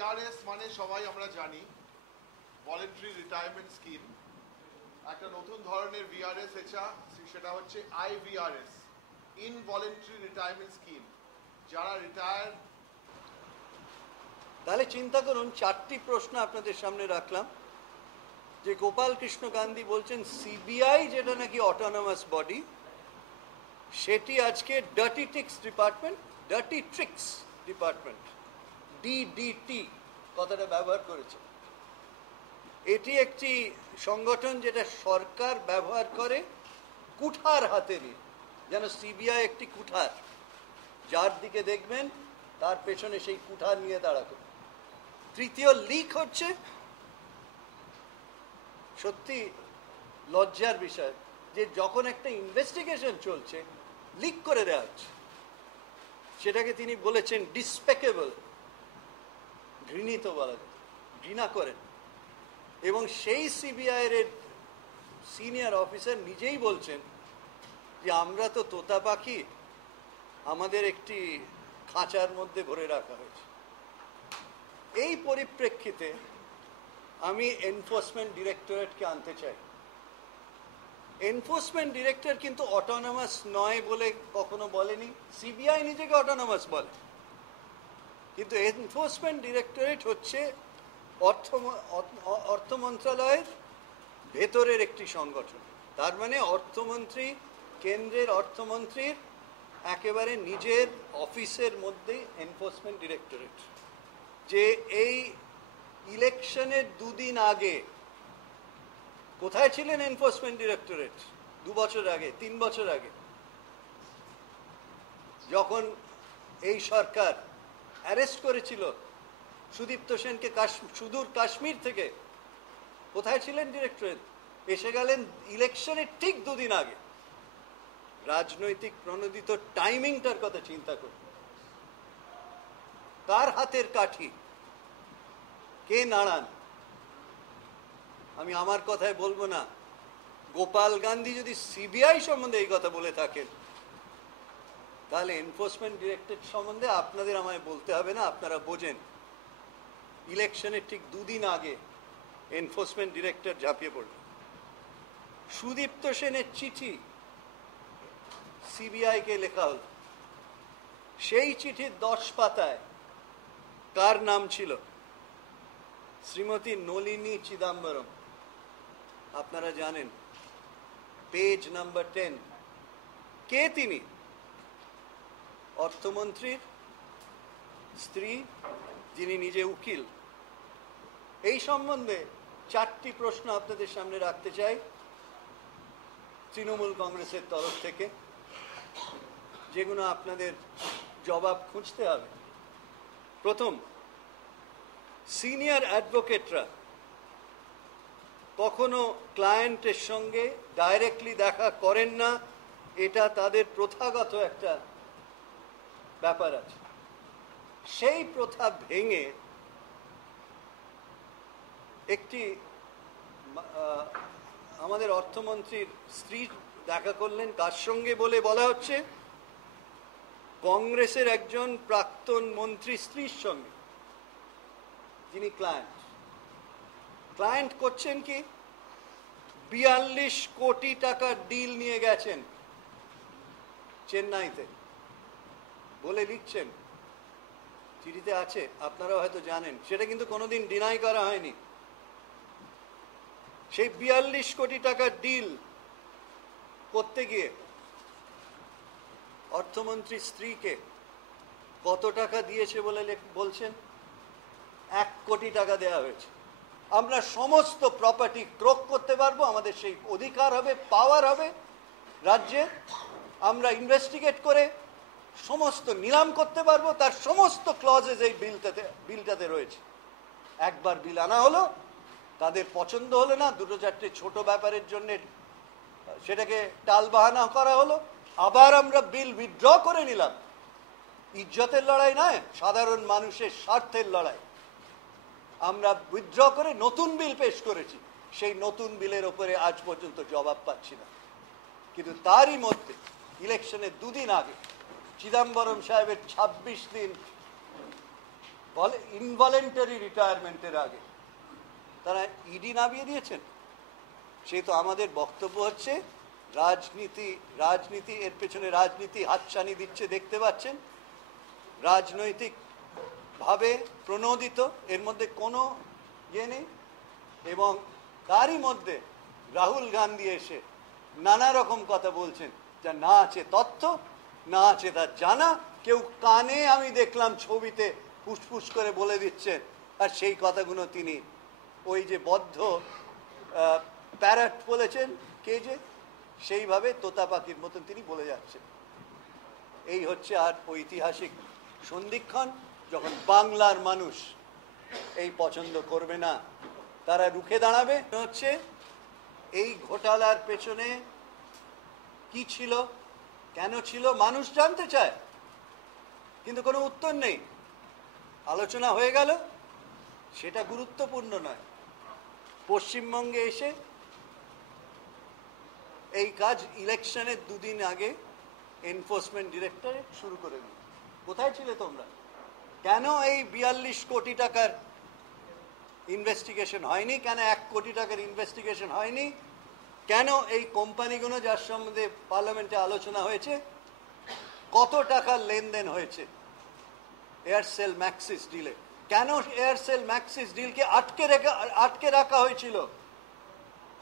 VRS মানে সবাই আমরা জানি ভলেন্টারি রিটায়ারমেন্ট স্কিম। একটা নতুন ধরনের ভিআরএস সেটা হচ্ছে আইভিআরএস, ইনভলেন্টারি রিটায়ারমেন্ট স্কিম। যারা রিটায়ার, তাহলে চিন্তা করুন, 4টি প্রশ্ন আপনাদের সামনে রাখলাম যে গোপাল কৃষ্ণ গান্ধী বলছেন সিবিআই যেটা নাকি অটোনমাস বডি, সেটি আজকে ডার্টি ট্রিক্স ডিপার্টমেন্ট ডিডিটি কথাটা ব্যবহার করেছে। এটি একটি সংগঠন যেটা সরকার ব্যবহার করে কুঠার হাতে নিয়ে, যেন সিবিআই একটি কুঠার, যার দিকে দেখবেন তার পেছনে সেই কুঠার নিয়ে দাঁড়াবে। তৃতীয় লিক হচ্ছে, সত্যি লজ্জার বিষয় যে যখন একটা ইনভেস্টিগেশন চলছে লিক করে দেওয়া হচ্ছে, সেটাকে তিনি বলেছেন ডিসপেকেবল, ঘৃণিত বলা যায়, ঘৃণা করেন। এবং সেই সিবিআই এর সিনিয়র অফিসার নিজেই বলছেন যে আমরা তো তোতা পাখি, আমাদের একটি খাঁচার মধ্যে ভরে রাখা হয়েছে। এই পরিপ্রেক্ষিতে আমি এনফোর্সমেন্ট ডিরেক্টরেটকে আনতে চাই। এনফোর্সমেন্ট ডিরেক্টর কিন্তু অটোনমাস নয় বলে কখনো বলেনি, সিবিআই নিজেকে অটোনমাস বলে, কিন্তু এনফোর্সমেন্ট ডিরেক্টরেট হচ্ছে অর্থ মন্ত্রণালয়ের ভেতরের একটি সংগঠন। তার মানে অর্থমন্ত্রী, কেন্দ্রের অর্থমন্ত্রীর একেবারে নিজের অফিসের মধ্যেই এনফোর্সমেন্ট ডিরেক্টরেট। যে এই ইলেকশনের 2 দিন আগে কোথায় ছিলেন এনফোর্সমেন্ট ডিরেক্টরেট? 2 বছর আগে, 3 বছর আগে, যখন এই সরকার অ্যারেস্ট করেছিল সুদীপ্ত সেনকে সুদূর কাশ্মীর থেকে, কোথায় ছিলেন ডিরেক্টরেট? এসে গেলেন ইলেকশনের ঠিক 2 দিন আগে। রাজনৈতিক প্রণোদিত টাইমিংটার কথা চিন্তা করুন। কার হাতের কাঠি কে নাড়ান? আমি আমার কথায় বলবো না, গোপাল গান্ধী যদি সিবিআই সম্বন্ধে এই কথা বলে থাকেন, তাহলে এনফোর্সমেন্ট ডিরেক্টরেট সম্বন্ধে আপনাদের আমায় বলতে হবে না, আপনারা বোঝেন। ইলেকশনের ঠিক 2 দিন আগে এনফোর্সমেন্ট ডিরেক্টর ঝাঁপিয়ে পড়ল। সুদীপ্ত সেনের চিঠি সিবিআই কে লেখা হল, সেই চিঠির 10 পাতায় কার নাম ছিল? শ্রীমতী নলিনী চিদাম্বরম। আপনারা জানেন, পেজ নাম্বার 10। কে তিনি? অর্থমন্ত্রীর স্ত্রী, যিনি নিজে উকিল। এই সম্বন্ধে 4টি প্রশ্ন আপনাদের সামনে রাখতে চাই তৃণমূল কংগ্রেসের তরফ থেকে, যেগুলো আপনাদের জবাব খুঁজতে হবে। প্রথম, সিনিয়র অ্যাডভোকেটরা কখনো ক্লায়েন্টের সঙ্গে ডাইরেক্টলি দেখা করেন না, এটা তাদের প্রথাগত একটা ব্যাপার আছে। সেই প্রথা ভেঙে একটি আমাদের অর্থমন্ত্রীর স্ত্রী দেখা করলেন, কার সঙ্গে বলে বলা হচ্ছে কংগ্রেসের একজন প্রাক্তন মন্ত্রী স্ত্রীর সঙ্গে, যিনি ক্লায়েন্ট করছেন কি 42 কোটি টাকার ডিল নিয়ে গেছেন চেন্নাইতে বলে লিখছেন, চিঠিতে আছে, আপনারাও হয়তো জানেন। সেটা কিন্তু কোনোদিন ডিনাই করা হয়নি। সেই 42 কোটি টাকার ডিল করতে গিয়ে অর্থমন্ত্রী স্ত্রীকে কত টাকা দিয়েছে বলে বলছেন? 1 কোটি টাকা দেওয়া হয়েছে। আমরা সমস্ত প্রপার্টি ক্রোক করতে পারবো, আমাদের সেই অধিকার হবে, পাওয়ার হবে রাজ্যে। আমরা ইনভেস্টিগেট করে সমস্ত নিলাম করতে পারবো, তার সমস্ত ক্লজেস এই বিলটাতে রয়েছে। একবার বিল আনা হলো, তাদের পছন্দ হলো না, 2-4টে ছোট ব্যাপারের জন্য সেটাকে টালবাহানা করা হলো, আবার আমরা বিল উইথড্র করে নিলাম। ইজ্জতের লড়াই নয়, সাধারণ মানুষের স্বার্থের লড়াই। আমরা উইথড্র করে নতুন বিল পেশ করেছি, সেই নতুন বিলের ওপরে আজ পর্যন্ত জবাব পাচ্ছি না। কিন্তু তারই মধ্যে ইলেকশনের 2 দিন আগে চিদম্বরম সাহেবের 26 দিন বলে ইনভলেন্টারি রিটায়ারমেন্টের আগে তারা ইডি নামিয়ে দিয়েছেন। সেই তো আমাদের বক্তব্য হচ্ছে রাজনীতি এর পেছনে রাজনীতি হাতছানি দিচ্ছে, দেখতে পাচ্ছেন, রাজনৈতিক ভাবে প্রণোদিত, এর মধ্যে কোনো ইয়ে নেই। এবং তারই মধ্যে রাহুল গান্ধী এসে নানা রকম কথা বলছেন, যা না আছে তথ্য, না আছে তার জানা, কেউ কানে আমি দেখলাম ছবিতে ফুসফুস করে বলে দিচ্ছেন, আর সেই কথাগুলো তিনি ওই যে বদ্ধ প্যারট বলেছেন কে যে, সেইভাবে তোতা পাখির মতন তিনি বলে যাচ্ছেন। এই হচ্ছে আর ঐতিহাসিক সন্ধিক্ষণ, যখন বাংলার মানুষ এই পছন্দ করবে না, তারা রুখে দাঁড়াবে। হচ্ছে এই ঘোটালার পেছনে কি ছিল, কেন ছিল, মানুষ জানতে চায়, কিন্তু কোনো উত্তর নেই। আলোচনা হয়ে গেল, সেটা গুরুত্বপূর্ণ নয়। পশ্চিমবঙ্গে এসে এই কাজ ইলেকশনের দুদিন আগে এনফোর্সমেন্ট ডিরেক্টরেট শুরু করে দিল। কোথায় ছিলে তোমরা? কেন এই 42 কোটি টাকার ইনভেস্টিগেশন হয়নি? কেন 1 কোটি টাকার ইনভেস্টিগেশন হয়নি? কেন এই কোম্পানিগুলো, যার সম্বন্ধে পার্লামেন্টে আলোচনা হয়েছে, কত টাকার লেনদেন হয়েছে এয়ারসেল ম্যাক্সিস ডিলে, কেন এয়ারসেল ম্যাক্সিস ডিলকে আটকে রাখা হয়েছিল?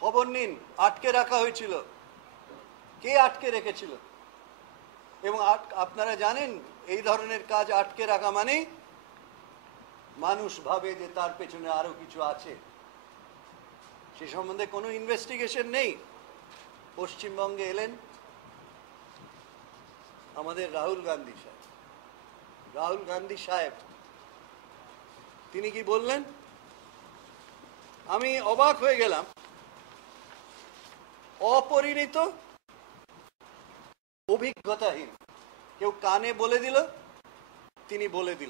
খবর নিন, আটকে রাখা হয়েছিল। কে আটকে রেখেছিল? এবং আপনারা জানেন, এই ধরনের কাজ আটকে রাখা মানে মানুষ ভাবে যে তার পেছনে আরো কিছু আছে। সে সম্বন্ধে কোনো ইনভেস্টিগেশন নেই। পশ্চিমবঙ্গে এলেন আমাদের রাহুল গান্ধী সাহেব, তিনি কি বললেন? আমি অবাক হয়ে গেলাম। অপরিণত, অভিজ্ঞতাহীন, কেউ কানে বলে দিল, তিনি বলে দিলেন।